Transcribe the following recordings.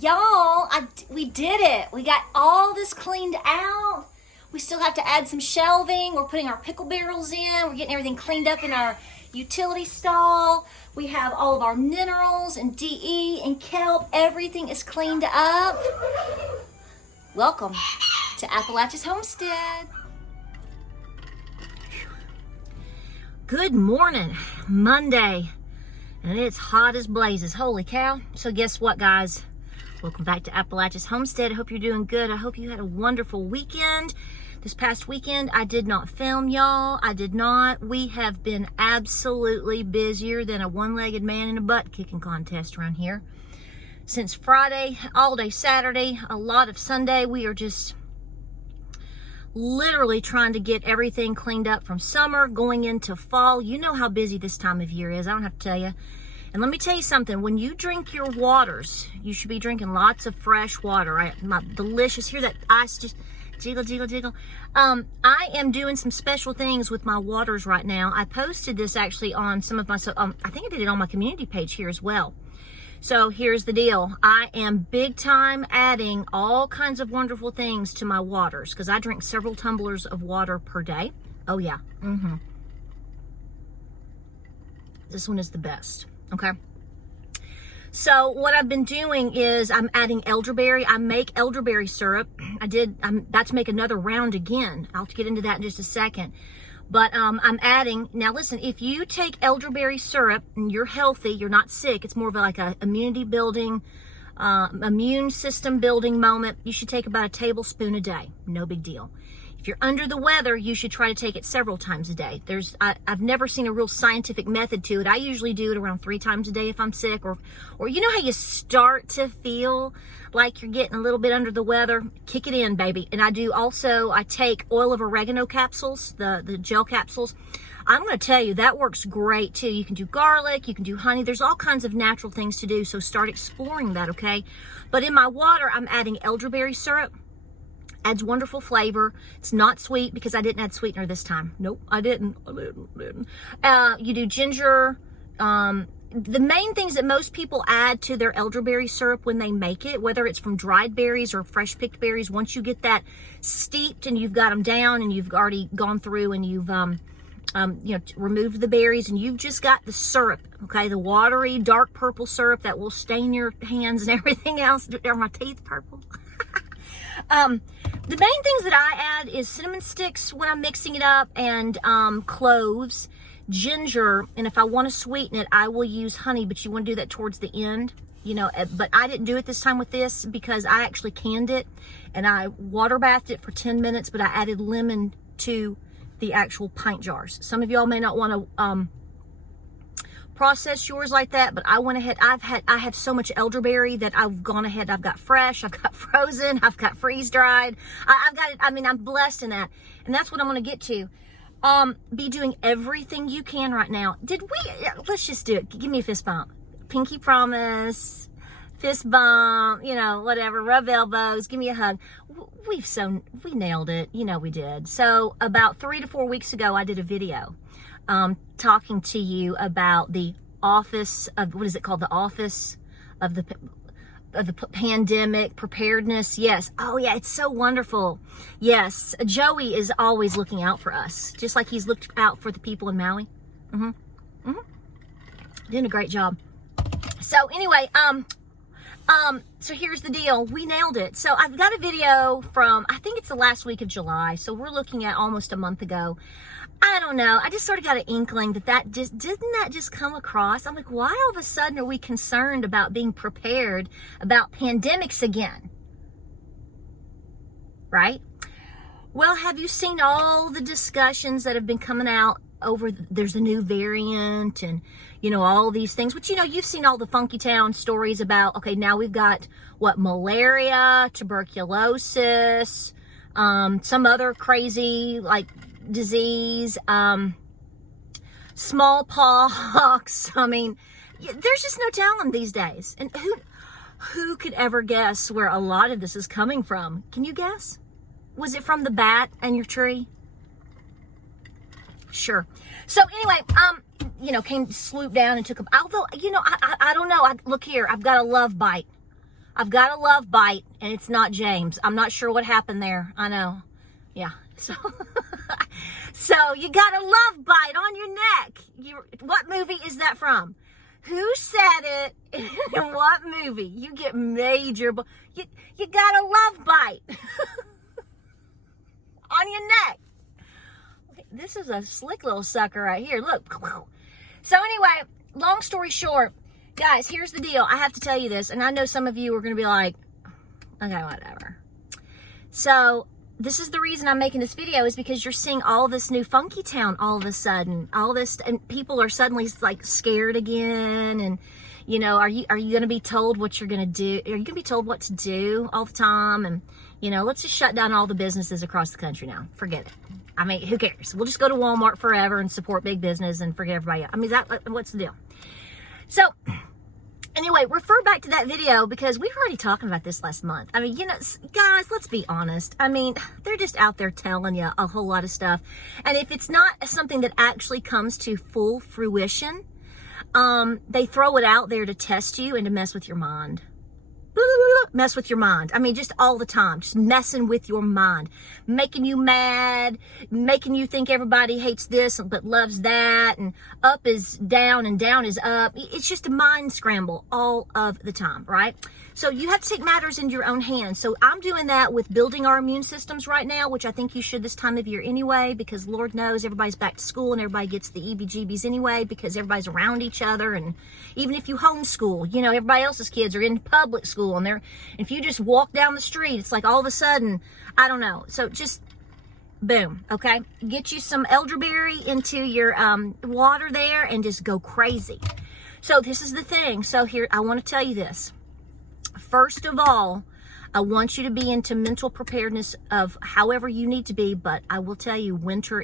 Y'all, we did it. We got all this cleaned out. We still have to add some shelving. We're putting our pickle barrels in. We're getting everything cleaned up in our utility stall. We have all of our minerals and DE and kelp. Everything is cleaned up. Welcome to Appalachia's Homestead. Good morning, Monday, and it's hot as blazes. Holy cow. So guess what, guys? Welcome back to Appalachia's Homestead. I hope you're doing good. I hope you had a wonderful weekend. This past weekend, I did not film, y'all. I did not. We have been absolutely busier than a one-legged man in a butt-kicking contest around here. Since Friday, all day Saturday, a lot of Sunday, we are just literally trying to get everything cleaned up from summer going into fall. You know how busy this time of year is. I don't have to tell you. And let me tell you something. When you drink your waters, you should be drinking lots of fresh water, right? My delicious, hear that ice just jiggle, jiggle, jiggle. I am doing some special things with my waters right now. I posted this actually on some of my, I think I did it on my community page here as well. So here's the deal. I am big time adding all kinds of wonderful things to my waters because I drink several tumblers of water per day. Oh yeah. This one is the best. Okay. So what I've been doing is I'm adding elderberry. I make elderberry syrup. I'm about to make another round again. I'll get into that in just a second. But I'm adding, now listen, if you take elderberry syrup and you're healthy, you're not sick, it's more of like a immunity building, immune system building moment, you should take about a tablespoon a day. No big deal. If you're under the weather, you should try to take it several times a day. I've never seen a real scientific method to it. I usually do it around 3 times a day if I'm sick, or you know how you start to feel like you're getting a little bit under the weather? Kick it in, baby. And I take oil of oregano capsules, the gel capsules. I'm going to tell you, that works great too. You can do garlic, you can do honey. There's all kinds of natural things to do, so start exploring that, okay? But in my water, I'm adding elderberry syrup. Adds wonderful flavor. It's not sweet because I didn't add sweetener this time. Nope, I didn't. You do ginger. The main things that most people add to their elderberry syrup when they make it, whether it's from dried berries or fresh picked berries, once you get that steeped and you've got them down and you've already gone through and you've removed the berries and you've just got the syrup, okay, the watery dark purple syrup that will stain your hands and everything else. Are my teeth purple? The main things that I add is cinnamon sticks when I'm mixing it up, and cloves, ginger, and if I want to sweeten it, I will use honey, but you want to do that towards the end, but I didn't do it this time with this because I actually canned it, and I water bathed it for 10 minutes, but I added lemon to the actual pint jars. Some of y'all may not want to process yours like that, but I went ahead. I have so much elderberry that I've gone ahead. I've got fresh, I've got frozen, I've got freeze dried. I've got it. I mean, I'm blessed in that, and that's what I'm going to get to. Be doing everything you can right now. Let's just do it. Give me a fist bump. Pinky promise. Fist bump. Whatever. Rub elbows. Give me a hug. We nailed it. We did. So about 3 to 4 weeks ago, I did a video talking to you about the office of, what is it called? The office of the pandemic preparedness. Yes. Oh yeah. It's so wonderful. Yes. Joey is always looking out for us, just like he's looked out for the people in Maui. Doing a great job. So anyway, so here's the deal. We nailed it. So I've got a video from, I think it's the last week of July. So we're looking at almost a month ago. I don't know. I just sort of got an inkling didn't that just come across? I'm like, why all of a sudden are we concerned about being prepared about pandemics again? Right? Well, have you seen all the discussions that have been coming out over, there's a new variant and, all these things, which, you've seen all the funky town stories about, okay, now we've got malaria, tuberculosis, some other crazy, disease, smallpox. I mean, there's just no telling these days. And who could ever guess where a lot of this is coming from? Can you guess? Was it from the bat in your tree? Sure. So anyway, came swoop down and took them. Although, I don't know. Look here. I've got a love bite. I've got a love bite, and it's not James. I'm not sure what happened there. I know. Yeah. So, so you got a love bite on your neck. What movie is that from? Who said it? In what movie? You get major. You got a love bite on your neck. This is a slick little sucker right here. Look. So anyway, long story short, guys, here's the deal. I have to tell you this, and I know some of you are going to be like, okay, whatever. So this is the reason I'm making this video, is because you're seeing all this new funky town all of a sudden. All this, and people are suddenly like scared again. And you know, are you going to be told what you're going to do? Are you going to be told what to do all the time? And you know, let's just shut down all the businesses across the country now. Forget it. I mean, who cares? We'll just go to Walmart forever and support big business and forget everybody else. I mean, what's the deal? So anyway, refer back to that video, because we were already talking about this last month. I mean, you know, guys, let's be honest. I mean, they're just out there telling you a whole lot of stuff. And if it's not something that actually comes to full fruition, they throw it out there to test you and to mess with your mind. Mess with your mind. I mean, just all the time, just messing with your mind, making you mad, making you think everybody hates this but loves that, and up is down and down is up. It's just a mind scramble all of the time, right? So you have to take matters into your own hands. So I'm doing that with building our immune systems right now, which I think you should this time of year anyway, because Lord knows everybody's back to school and everybody gets the EBGBs anyway, because everybody's around each other. And even if you homeschool, you know, everybody else's kids are in public school, and if you just walk down the street, it's like all of a sudden, I don't know. So just boom, okay? Get you some elderberry into your water there and just go crazy. So this is the thing. So here, I want to tell you this. First of all, I want you to be into mental preparedness of however you need to be, but I will tell you, winter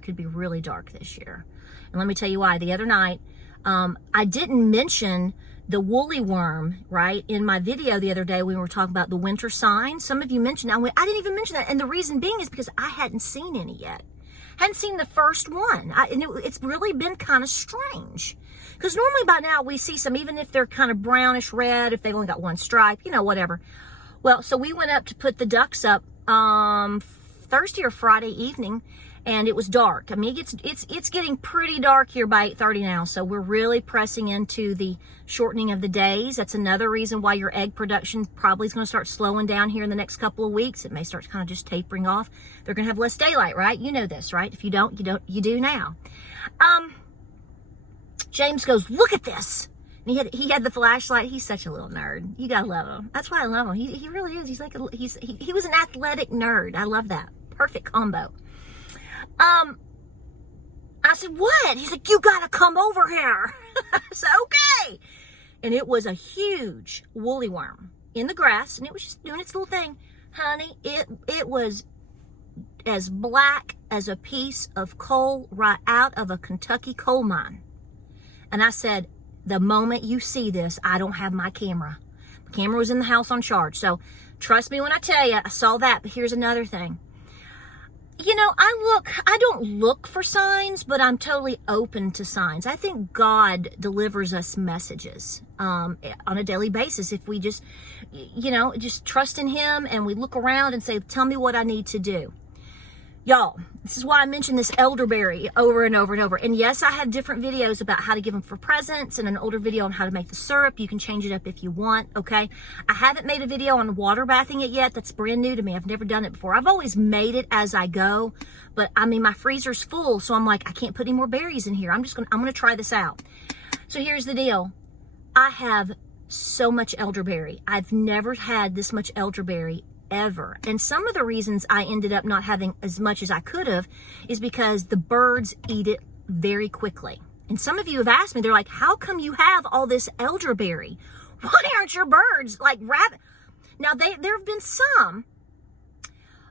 could be really dark this year. And let me tell you why. The other night, I didn't mention the woolly worm, right? In my video the other day, we were talking about the winter signs. Some of you mentioned, I didn't even mention that. And the reason being is because I hadn't seen any yet. Hadn't seen the first one. And it's really been kind of strange. Because normally by now we see some, even if they're kind of brownish red, if they've only got one stripe, you know, whatever. Well, so we went up to put the ducks up Thursday or Friday evening, and it was dark. I mean, it's getting pretty dark here by 8:30 now, so we're really pressing into the shortening of the days. That's another reason why your egg production probably is going to start slowing down here in the next couple of weeks. It may start kind of just tapering off. They're going to have less daylight, right? You know this, right? If you don't, you do now. James goes, look at this. And he had the flashlight. He's such a little nerd. You gotta love him. That's why I love him. He really is. He's like he was an athletic nerd. I love that. Perfect combo. I said, what? He's like, you gotta come over here. I said, okay. And it was a huge woolly worm in the grass, and it was just doing its little thing. Honey, it was as black as a piece of coal right out of a Kentucky coal mine. And I said, the moment you see this, I don't have my camera. My camera was in the house on charge. So trust me when I tell you, I saw that. But here's another thing. You know, I don't look for signs, but I'm totally open to signs. I think God delivers us messages on a daily basis. If we just, you know, just trust in Him and we look around and say, tell me what I need to do. Y'all, this is why I mentioned this elderberry over and over and over. And yes, I have different videos about how to give them for presents and an older video on how to make the syrup. You can change it up if you want, okay? I haven't made a video on water bathing it yet. That's brand new to me. I've never done it before. I've always made it as I go. But, I mean, my freezer's full, so I'm like, I can't put any more berries in here. I'm going to try this out. So here's the deal. I have so much elderberry. I've never had this much elderberry ever. And some of the reasons I ended up not having as much as I could have is because the birds eat it very quickly. And some of you have asked me, they're like, how come you have all this elderberry? Why aren't your birds like rabbit? Now, there have been some,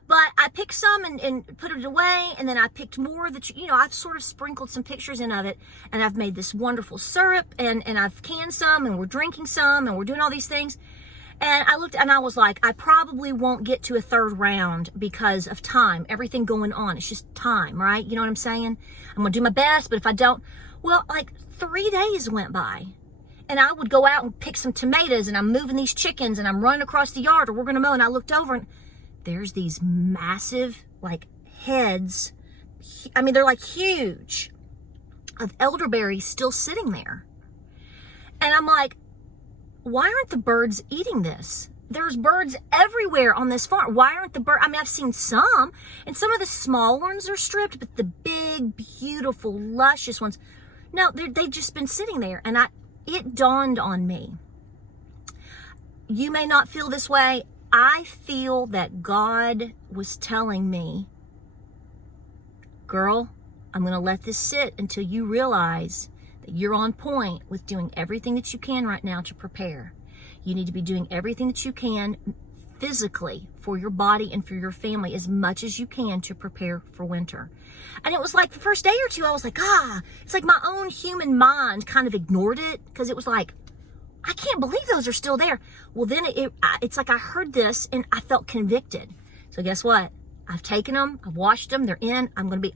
but I picked some and put it away, and then I picked more that, you know, I've sort of sprinkled some pictures in of it, and I've made this wonderful syrup, and I've canned some, and we're drinking some, and we're doing all these things. And I looked and I was like, I probably won't get to a third round because of time, everything going on. It's just time, right? You know what I'm saying? I'm going to do my best, but if I don't, well, like 3 days went by And I would go out and pick some tomatoes, and I'm moving these chickens, and I'm running across the yard, or we're going to mow. And I looked over, and there's these massive, like, heads. I mean, they're like huge, of elderberries still sitting there. And I'm like, why aren't the birds eating this? There's birds everywhere on this farm. Why aren't the birds? I mean, I've seen some, and some of the small ones are stripped, but the big, beautiful, luscious ones, no, they've just been sitting there. And it dawned on me. You may not feel this way. I feel that God was telling me, girl, I'm going to let this sit until you realize that you're on point with doing everything that you can right now to prepare. You need to be doing everything that you can physically for your body and for your family as much as you can to prepare for winter. And it was like the first day or two, I was like, it's like my own human mind kind of ignored it, because it was like, I can't believe those are still there. Well, then it's like I heard this and I felt convicted. So guess what? I've taken them, I've washed them, they're in. I'm going to be,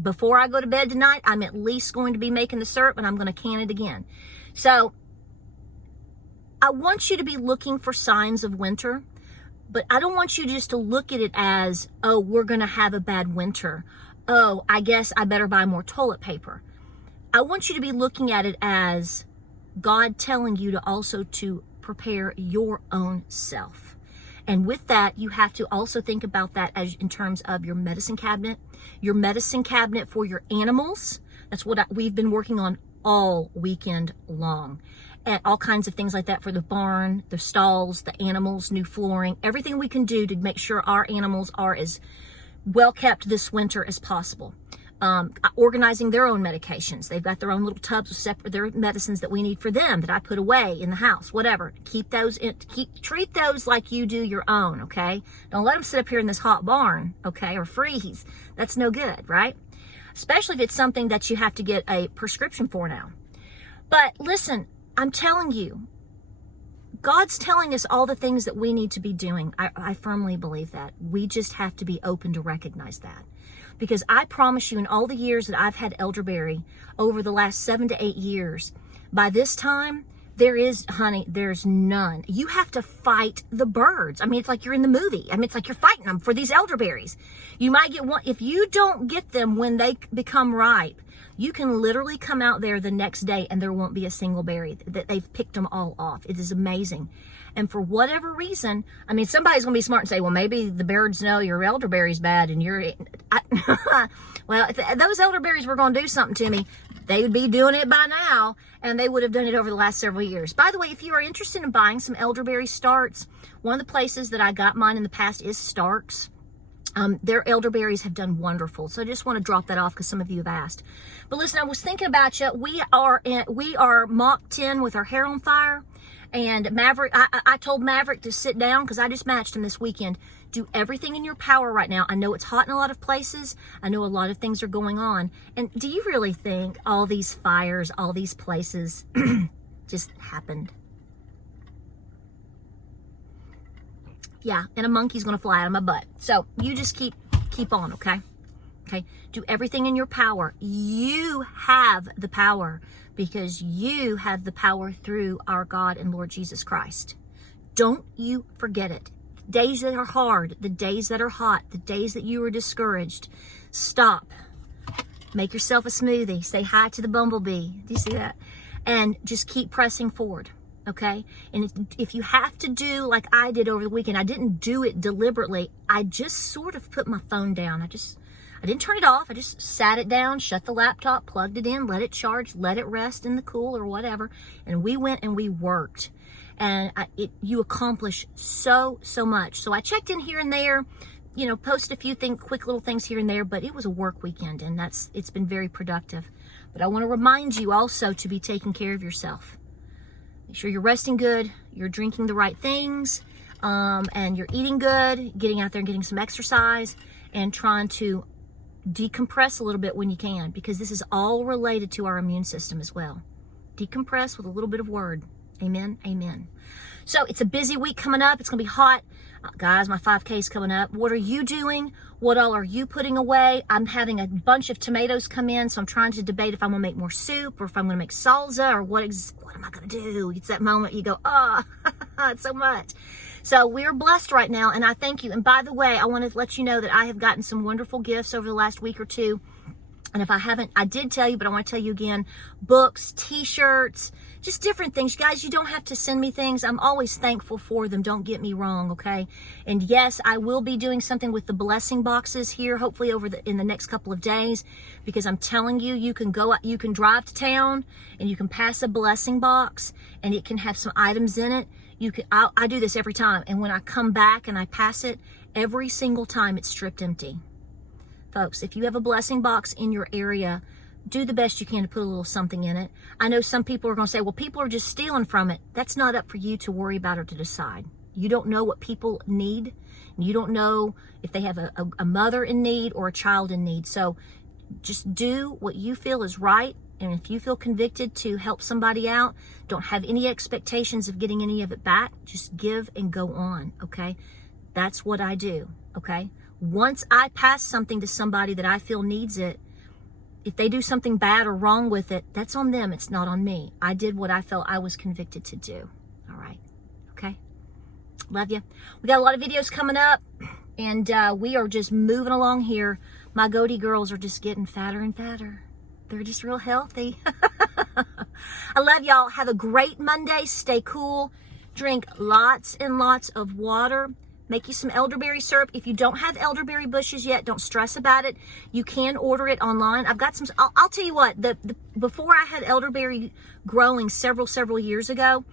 before I go to bed tonight, I'm at least going to be making the syrup, and I'm going to can it again. So I want you to be looking for signs of winter, but I don't want you just to look at it as, oh, we're going to have a bad winter. Oh, I guess I better buy more toilet paper. I want you to be looking at it as God telling you to also to prepare your own self. And with that, you have to also think about that as in terms of your medicine cabinet for your animals. That's what we've been working on all weekend long. And all kinds of things like that for the barn, the stalls, the animals, new flooring, everything we can do to make sure our animals are as well kept this winter as possible. Organizing their own medications. They've got their own little tubs with separate their medicines that we need for them that I put away in the house, whatever. Treat those like you do your own, okay? Don't let them sit up here in this hot barn, okay, or freeze. That's no good, right? Especially if it's something that you have to get a prescription for now. But listen, I'm telling you, God's telling us all the things that we need to be doing. I firmly believe that. We just have to be open to recognize that. Because I promise you, in all the years that I've had elderberry, over the last 7 to 8 years, by this time, there's none. You have to fight the birds. I mean, it's like you're in the movie. I mean, it's like you're fighting them for these elderberries. You might get one. If you don't get them when they become ripe, you can literally come out there the next day and there won't be a single berry. That they've picked them all off. It is amazing. And for whatever reason, I mean, somebody's going to be smart and say, well, maybe the birds know your elderberry's bad and well, if those elderberries were going to do something to me, they would be doing it by now, and they would have done it over the last several years. By the way, if you are interested in buying some elderberry starts, one of the places that I got mine in the past is Starks. Their elderberries have done wonderful. So I just want to drop that off because some of you have asked. But listen, I was thinking about you. We are Mach 10 with our hair on fire. And Maverick, I told Maverick to sit down because I just matched him this weekend. Do everything in your power right now. I know it's hot in a lot of places. I know a lot of things are going on. And do you really think all these fires, all these places just happened? Yeah, and a monkey's going to fly out of my butt. So you just keep on, okay? Okay? Do everything in your power. You have the power because you have the power through our God and Lord Jesus Christ. Don't you forget it. Days that are hard, the days that are hot, the days that you are discouraged, stop. Make yourself a smoothie. Say hi to the bumblebee. Do you see that? And just keep pressing forward. Okay? And if you have to do like I did over the weekend, I didn't do it deliberately. I just sort of put my phone down. I didn't turn it off. I just sat it down, shut the laptop, plugged it in, let it charge, let it rest in the cool or whatever. And we went and we worked. And you accomplish so much. So I checked in here and there, posted a few quick little things here and there, but it was a work weekend and it's been very productive. But I want to remind you also to be taking care of yourself. Make sure you're resting good, you're drinking the right things, and you're eating good, getting out there and getting some exercise, and trying to decompress a little bit when you can, because this is all related to our immune system as well. Decompress with a little bit of word. Amen. Amen. So it's a busy week coming up. It's going to be hot. Guys, my 5K is coming up. What are you doing? What all are you putting away? I'm having a bunch of tomatoes come in, so I'm trying to debate if I'm going to make more soup or if I'm going to make salsa or what am I going to do? It's that moment you go, oh, it's so much. So we're blessed right now, and I thank you. And by the way, I want to let you know that I have gotten some wonderful gifts over the last week or two. And if I haven't, I did tell you, but I want to tell you again, books, t-shirts, just different things. Guys, you don't have to send me things. I'm always thankful for them. Don't get me wrong, okay? And yes, I will be doing something with the blessing boxes here, hopefully in the next couple of days, because I'm telling you, you can drive to town and you can pass a blessing box and it can have some items in it. I do this every time. And when I come back and I pass it, every single time it's stripped empty. Folks, if you have a blessing box in your area, do the best you can to put a little something in it. I know some people are going to say, well, people are just stealing from it. That's not up for you to worry about or to decide. You don't know what people need. You don't know if they have a mother in need or a child in need. So just do what you feel is right. And if you feel convicted to help somebody out, don't have any expectations of getting any of it back. Just give and go on, okay? That's what I do, okay? Once I pass something to somebody that I feel needs it, if they do something bad or wrong with it, that's on them. It's not on me. I did what I felt I was convicted to do. All right. Okay. Love you. We got a lot of videos coming up, and we are just moving along here. My goatee girls are just getting fatter and fatter. They're just real healthy. I love y'all. Have a great Monday. Stay cool. Drink lots and lots of water. Make you some elderberry syrup. If you don't have elderberry bushes yet, don't stress about it. You can order it online. I've got some. I'll tell you what. Before I had elderberry growing several years ago,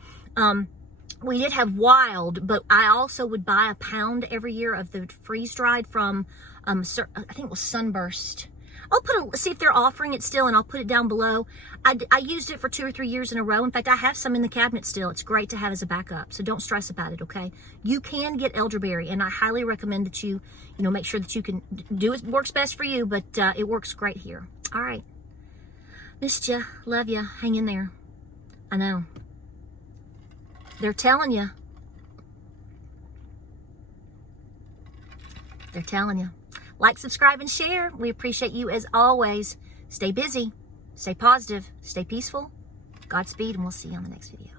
we did have wild, but I also would buy a pound every year of the freeze dried from I think it was Sunburst. I'll see if they're offering it still, and I'll put it down below. I used it for 2 or 3 years in a row. In fact, I have some in the cabinet still. It's great to have as a backup, so don't stress about it, okay? You can get elderberry, and I highly recommend that you make sure that you can do it. Works best for you, but it works great here. All right. Missed ya. Love ya. Hang in there. I know. They're telling you. They're telling you. Like, subscribe, and share. We appreciate you as always. Stay busy, stay positive, stay peaceful. Godspeed, and we'll see you on the next video.